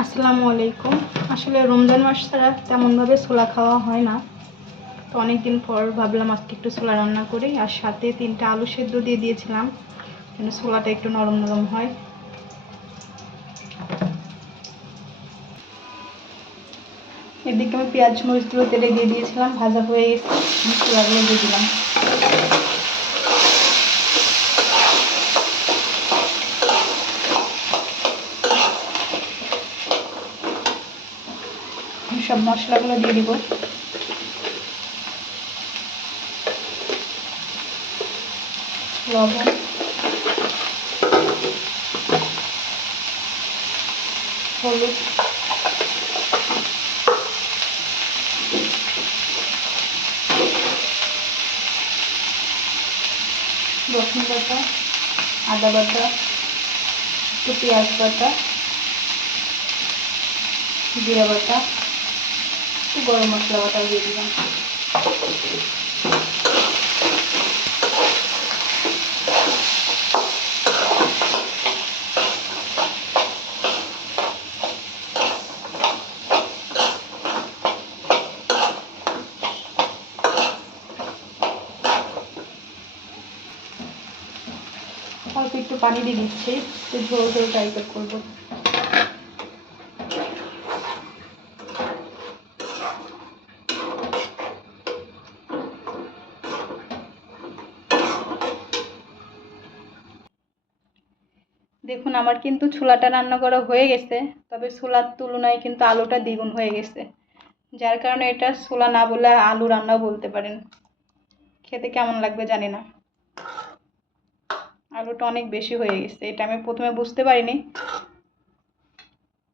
আসসালামু আলাইকুম। আসলে রমজান মাস ছাড়া তেমনভাবে ছোলা খাওয়া হয় না, তো অনেকদিন পর ভাবলাম আজকে একটু ছোলা রান্না করি, আর সাথে 3টা আলু সেদ্ধ দিয়ে দিয়েছিলাম যেন ছোলাটা একটু নরম নরম হয়। এদিকে আমি পেঁয়াজ মরিচগুলো তেলে দিয়ে দিয়েছিলাম, ভাজা হয়ে গেছে, ছোলাগুলো দিয়ে দিলাম। সব মশলাগুলো দিয়ে দিব। লবণ, হলুদ, রসুন বাটা, আদা বাটা, একটু পেঁয়াজ বাটা, জিরা বাটা, একটু গরম মশলা বাটা দিয়ে দিলাম। অল্প একটু পানি দিয়ে দিচ্ছি, একটু ঝোল ঝোল টাইপের করবো। দেখুন আমার কিন্তু ছোলাটা রান্না করা হয়ে গেছে, তবে ছোলার তুলনায় কিন্তু আলুটা দ্বিগুণ হয়ে গেছে, যার কারণে এটা ছোলা না বলে আলু রান্নাও বলতে পারেন। খেতে কেমন লাগবে জানি না, আলুটা অনেক বেশি হয়ে গেছে, এটা আমি প্রথমে বুঝতে পারিনি,